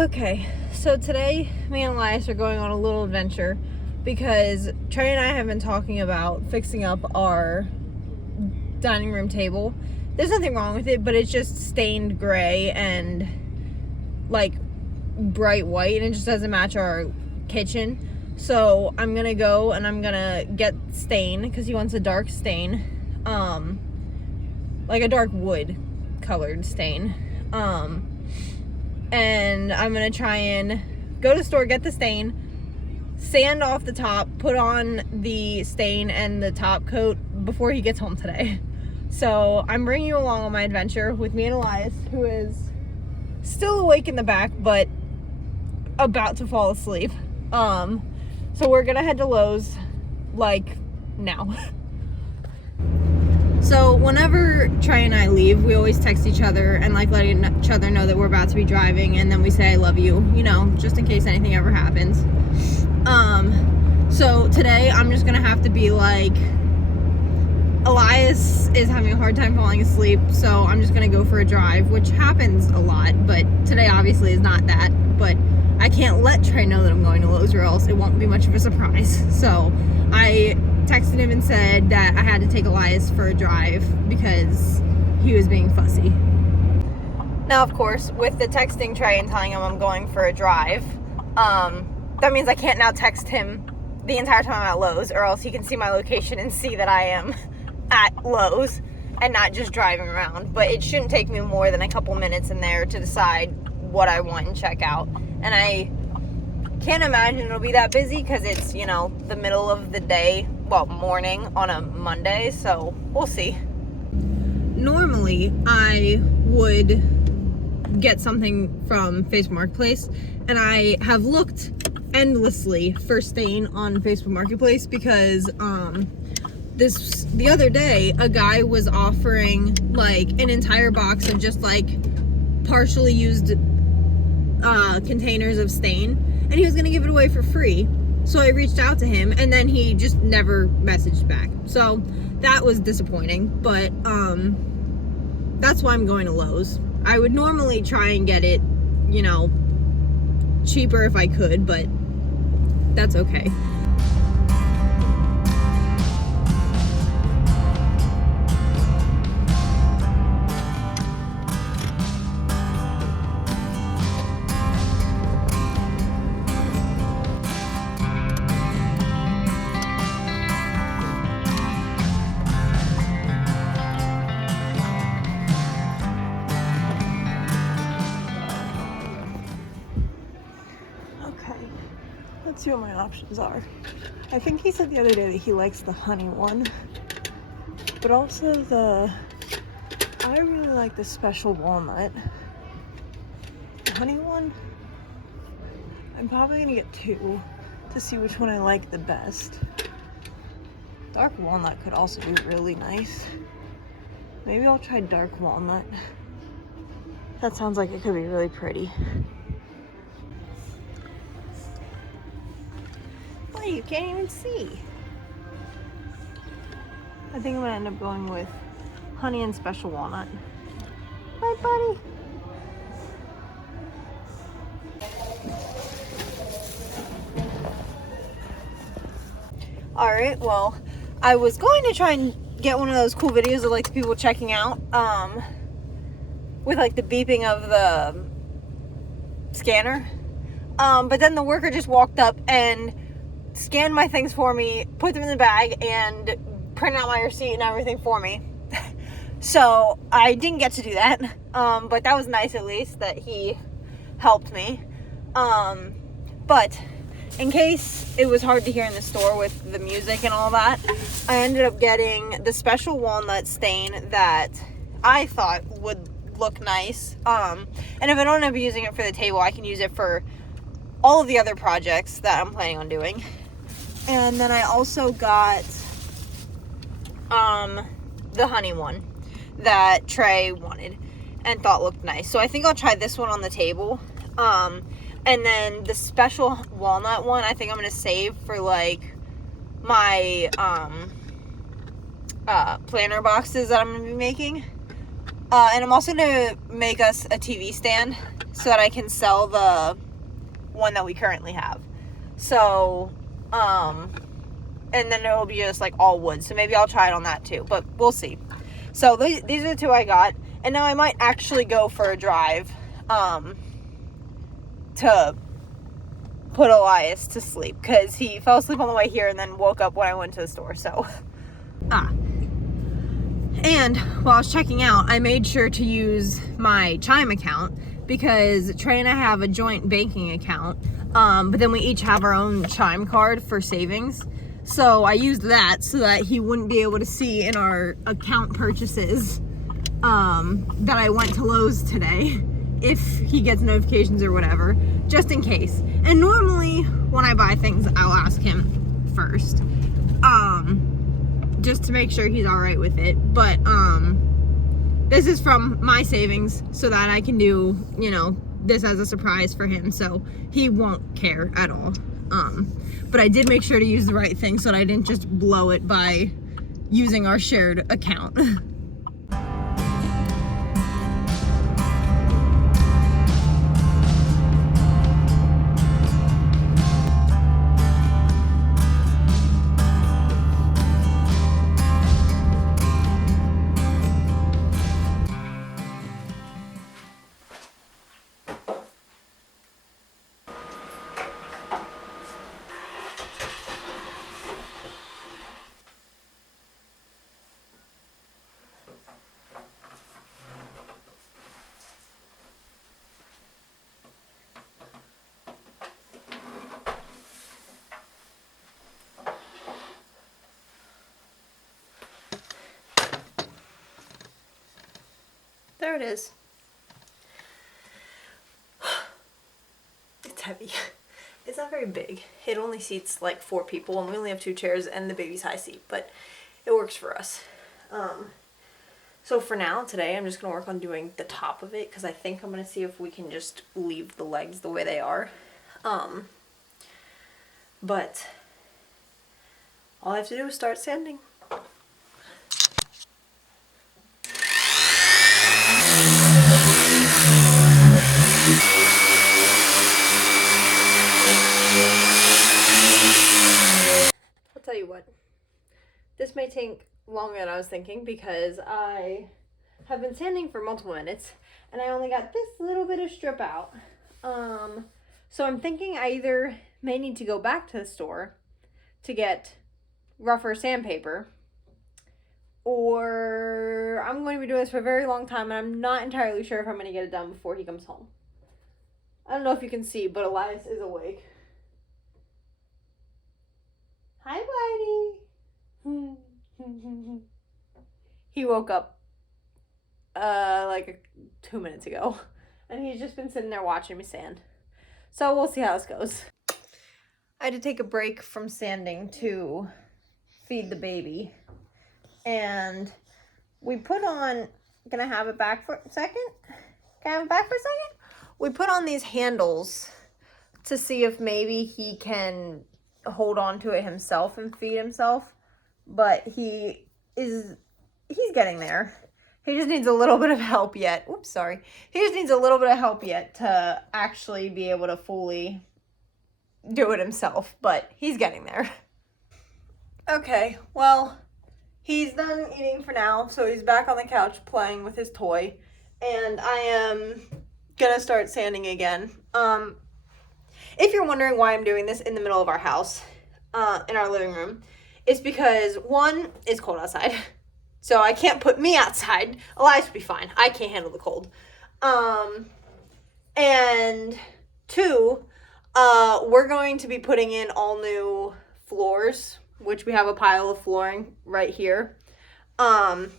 Okay, so today me and Elias are going on a little adventure because Trey and I have been talking about fixing up our dining room table. There's nothing wrong with it, but it's just stained gray and like bright white, and it just doesn't match our kitchen. So I'm gonna go and I'm gonna get stain because he wants a dark stain, like a dark wood colored stain. And I'm gonna try and go to the store, get the stain, sand off the top, put on the stain and the top coat before he gets home today. So I'm bringing you along on my adventure with me and Elias, who is still awake in the back but about to fall asleep. So we're gonna head to Lowe's like now. So whenever Trey and I leave, we always text each other and like letting each other know that we're about to be driving, and then we say I love you, you know, just in case anything ever happens. So today I'm just gonna have to be like, Elias is having a hard time falling asleep, so I'm just gonna go for a drive, which happens a lot, but today obviously is not that. But I can't let Trey know that I'm going to Lowe's, or else it won't be much of a surprise. So I texted him and said that I had to take Elias for a drive because he was being fussy. Now, of course, with the texting Trey and telling him I'm going for a drive, that means I can't now text him the entire time I'm at Lowe's, or else he can see my location and see that I am at Lowe's and not just driving around. But it shouldn't take me more than a couple minutes in there to decide what I want and check out. And I can't imagine it'll be that busy because it's, you know, the middle of the day, well, morning on a Monday, so we'll see. Normally, I would get something from Facebook Marketplace, and I have looked endlessly for stain on Facebook Marketplace because the other day a guy was offering like an entire box of just like partially used containers of stain, and he was gonna give it away for free. So I reached out to him, and then he just never messaged back. So that was disappointing, but that's why I'm going to Lowe's. I would normally try and get it, you know, cheaper if I could, but that's okay. Let's see what my options are. I think he said the other day that he likes the honey one, but also I really like the special walnut. The honey one, I'm probably gonna get two to see which one I like the best. Dark walnut could also be really nice. Maybe I'll try dark walnut. That sounds like it could be really pretty. You can't even see. I think I'm gonna end up going with honey and special walnut. Bye, buddy. Alright, well, I was going to try and get one of those cool videos of like the people checking out, with like the beeping of the scanner. But then the worker just walked up and scanned my things for me, put them in the bag, and printed out my receipt and everything for me. So I didn't get to do that, but that was nice at least that he helped me. But in case it was hard to hear in the store with the music and all that, I ended up getting the special walnut stain that I thought would look nice. And if I don't end up using it for the table, I can use it for all of the other projects that I'm planning on doing. And then I also got the honey one that Trey wanted and thought looked nice. So I think I'll try this one on the table. And then the special walnut one, I think I'm going to save for like my planner boxes that I'm going to be making. And I'm also going to make us a TV stand so that I can sell the one that we currently have. So, and then it'll be just like all wood. So maybe I'll try it on that too, but we'll see. So these are the two I got, and now I might actually go for a drive, to put Elias to sleep, because he fell asleep on the way here and then woke up when I went to the store. So, and while I was checking out, I made sure to use my Chime account, because Trey and I have a joint banking account, but then we each have our own Chime card for savings. So I used that so that he wouldn't be able to see in our account purchases that I went to Lowe's today, if he gets notifications or whatever, just in case. And normally when I buy things, I'll ask him first, just to make sure he's all right with it. But this is from my savings, so that I can do, you know, this as a surprise for him, so he won't care at all. But I did make sure to use the right thing so that I didn't just blow it by using our shared account. There it is. It's heavy. It's not very big. It only seats like 4 people, and we only have 2 chairs and the baby's high seat, but it works for us. So for now, today, I'm just going to work on doing the top of it, because I think I'm going to see if we can just leave the legs the way they are. But all I have to do is start sanding. I'll tell you what, this may take longer than I was thinking, because I have been sanding for multiple minutes and I only got this little bit of strip out. So I'm thinking I either may need to go back to the store to get rougher sandpaper, or I'm going to be doing this for a very long time, and I'm not entirely sure if I'm going to get it done before he comes home. I don't know if you can see, but Elias is awake. Hi, Whitey. He woke up like 2 minutes ago, and he's just been sitting there watching me sand. So we'll see how this goes. I had to take a break from sanding to feed the baby, and we put on, can I have it back for a second? Can I have it back for a second? We put on these handles to see if maybe he can hold on to it himself and feed himself, but he's getting there. He just needs a little bit of help yet. Oops, sorry. He just needs a little bit of help yet to actually be able to fully do it himself, but he's getting there. Okay, well, he's done eating for now, so he's back on the couch playing with his toy, and I am gonna start sanding again. If you're wondering why I'm doing this in the middle of our house, in our living room, it's because, one, it's cold outside. So I can't put me outside. Elias will be fine. I can't handle the cold. And 2, we're going to be putting in all new floors, which we have a pile of flooring right here. And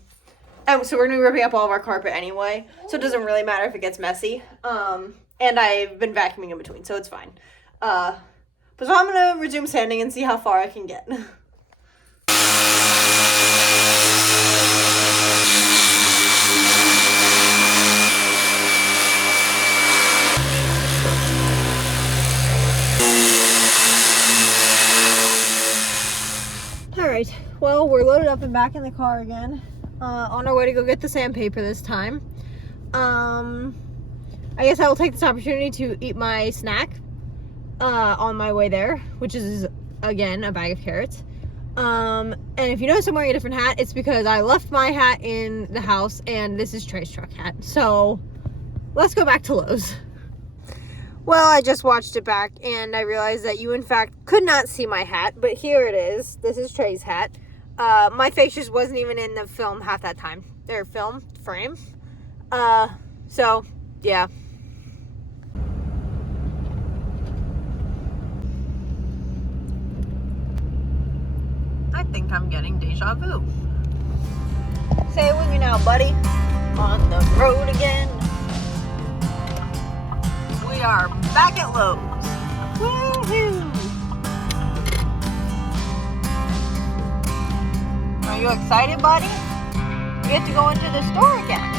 so we're going to be ripping up all of our carpet anyway, so it doesn't really matter if it gets messy. And I've been vacuuming in between, so it's fine. But so I'm going to resume sanding and see how far I can get. Alright, well, we're loaded up and back in the car again, on our way to go get the sandpaper this time. I I guess I will take this opportunity to eat my snack on my way there, which is, again, a bag of carrots. And if you notice I'm wearing a different hat, it's because I left my hat in the house, and this is Trey's truck hat. So, let's go back to Lowe's. Well, I just watched it back, and I realized that you, in fact, could not see my hat, but here it is. This is Trey's hat. My face just wasn't even in the film half that time. Their film frame. So, yeah. I think I'm getting deja vu. Say it with me now, buddy. On the road again. We are back at Lowe's. Woohoo! Are you excited, buddy? We get to go into the store again.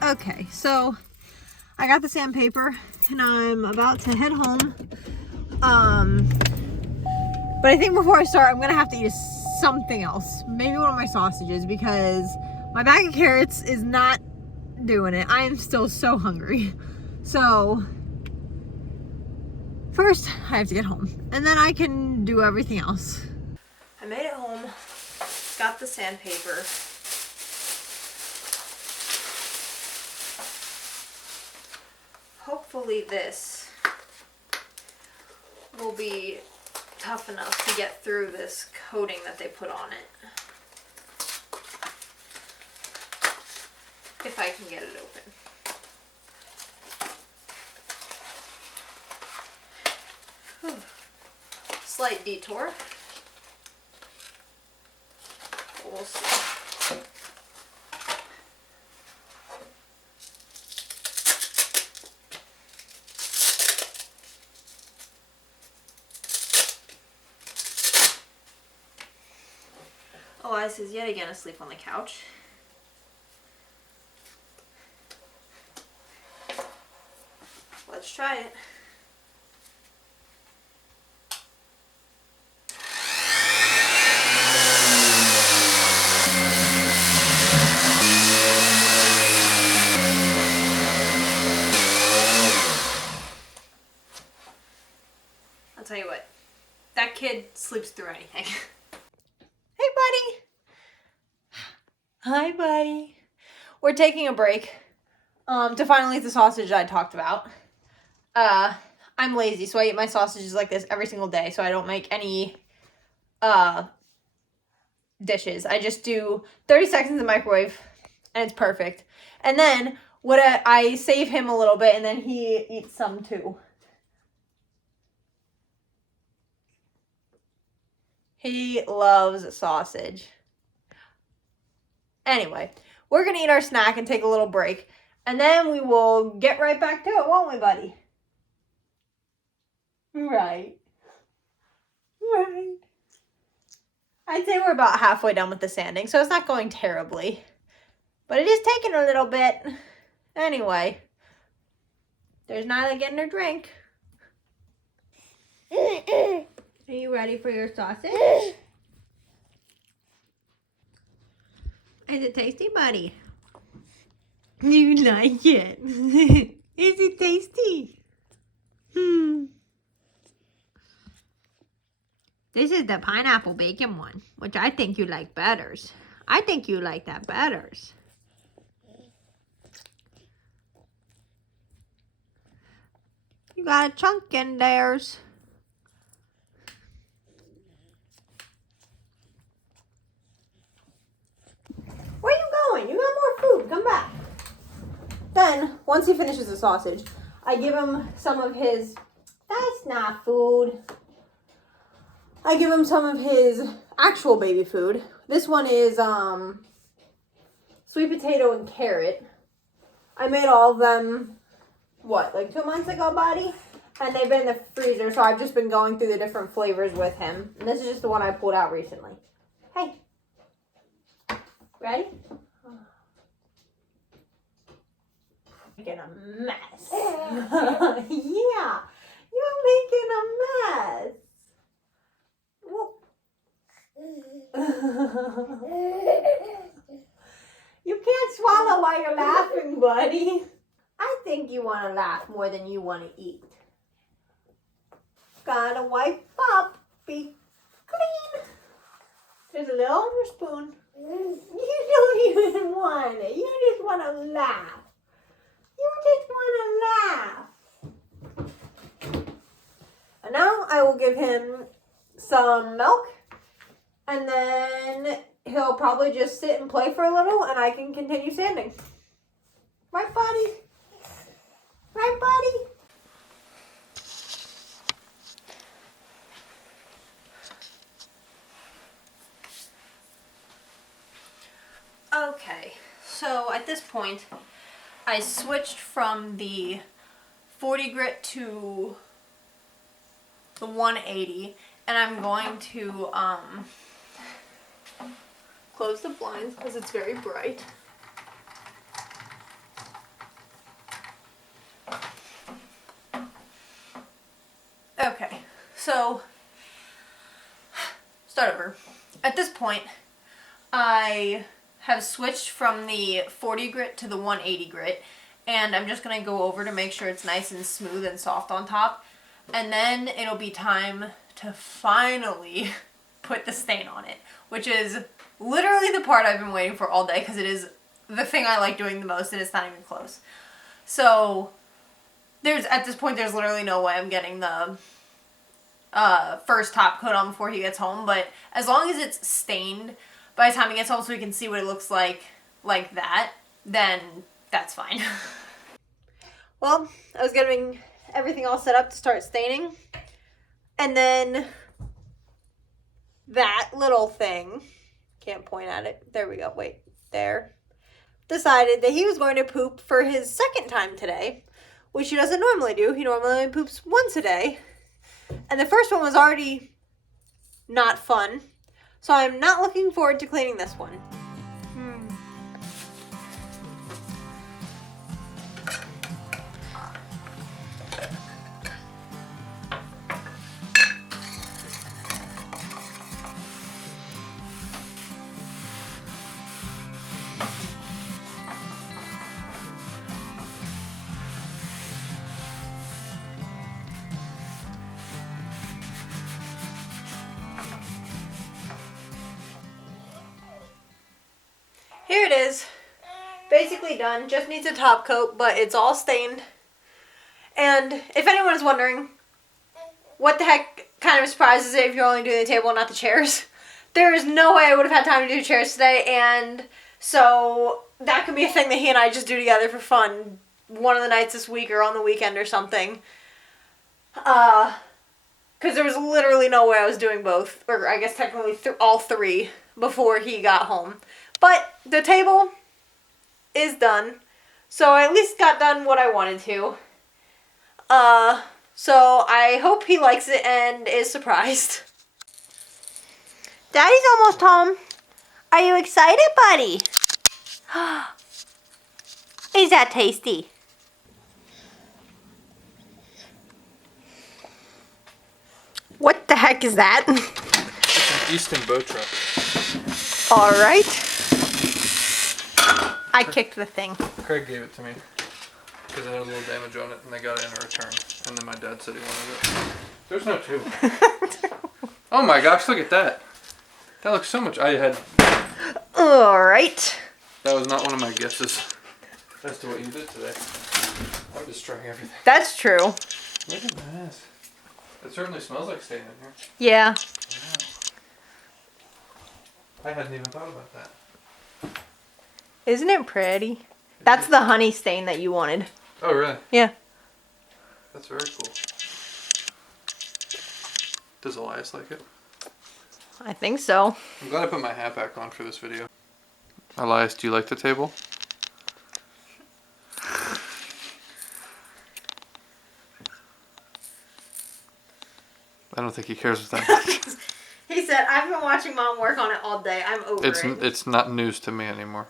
Okay, so I got the sandpaper and I'm about to head home. But I think before I start, I'm gonna have to eat something else. Maybe one of my sausages, because my bag of carrots is not doing it. I am still so hungry. So first I have to get home and then I can do everything else. I made it home, got the sandpaper. Hopefully this will be tough enough to get through this coating that they put on it. If I can get it open. Whew. Slight detour. We'll see. Elias is yet again asleep on the couch. Let's try it. I'll tell you what, that kid sleeps through anything. Hey, buddy. Hi, buddy. We're taking a break to finally eat the sausage I talked about. I'm lazy, so I eat my sausages like this every single day, so I don't make any dishes. I just do 30 seconds in the microwave, and it's perfect. And then I save him a little bit, and then he eats some too. He loves sausage. Anyway, we're going to eat our snack and take a little break. And then we will get right back to it, won't we, buddy? Right. Right. I'd say we're about halfway done with the sanding, so it's not going terribly. But it is taking a little bit. Anyway, there's Nyla getting her drink. Are you ready for your sausage? Is it tasty, buddy? Do you like it? Is it tasty? This is the pineapple bacon one, which I think you like better. I think you like that better. You got a chunk in theirs. Where are you going? You got more food. Come back. Then, once he finishes the sausage, I give him some of his, that's not food. I give him some of his actual baby food. This one is sweet potato and carrot. I made all of them, what, like 2 months ago, buddy? And they've been in the freezer, so I've just been going through the different flavors with him. And this is just the one I pulled out recently. Hey. Ready? Making a mess. Yeah. You're making a mess. You can't swallow while you're laughing, buddy. I think you want to laugh more than you want to eat. Gotta wipe up. Be clean. There's a little on your spoon. You don't even want it. You just want to laugh. You just want to laugh. And now I will give him some milk. And then he'll probably just sit and play for a little and I can continue sanding. Right, buddy? Right, buddy? Okay, so at this point, I switched from the 40 grit to the 180, and I'm going to close the blinds because it's very bright. Okay, so start over. At this point, I have switched from the 40 grit to the 180 grit, and I'm just going to go over to make sure it's nice and smooth and soft on top, and then it'll be time to finally put the stain on it, which is literally the part I've been waiting for all day because it is the thing I like doing the most and it's not even close. So at this point there's literally no way I'm getting the first top coat on before he gets home, but as long as it's stained by the time he gets home so we can see what it looks like that, then that's fine. Well, I was getting everything all set up to start staining, and then that little thing, can't point at it, there we go, wait, there, decided that he was going to poop for his second time today, which he doesn't normally do. He normally poops once a day, and the first one was already not fun, so I'm not looking forward to cleaning this one. Here it is, basically done, just needs a top coat, but it's all stained. And if anyone is wondering, what the heck kind of surprise is it if you're only doing the table and not the chairs? There is no way I would have had time to do chairs today, and so that could be a thing that he and I just do together for fun one of the nights this week or on the weekend or something. Because there was literally no way I was doing both, or I guess technically all three before he got home. But the table is done, so I at least got done what I wanted to. So I hope he likes it and is surprised. Daddy's almost home. Are you excited, buddy? Is that tasty? What the heck is that? It's an Easton boat truck. All right. I kicked the thing. Craig gave it to me because it had a little damage on it, and they got it in a return. And then my dad said he wanted it. There's no tube. Oh my gosh! Look at that. That looks so much. I had. All right. That was not one of my guesses as to what you did today. I'm destroying everything. That's true. Look at that. It certainly smells like stain in here. Yeah. Wow. I hadn't even thought about that. Isn't it pretty? That's the honey stain that you wanted. Oh, really? Yeah. That's very cool. Does Elias like it? I think so. I'm glad I put my hat back on for this video. Elias, do you like the table? I don't think he cares that much. He said, I've been watching Mom work on it all day. I'm over it. It's not news to me anymore.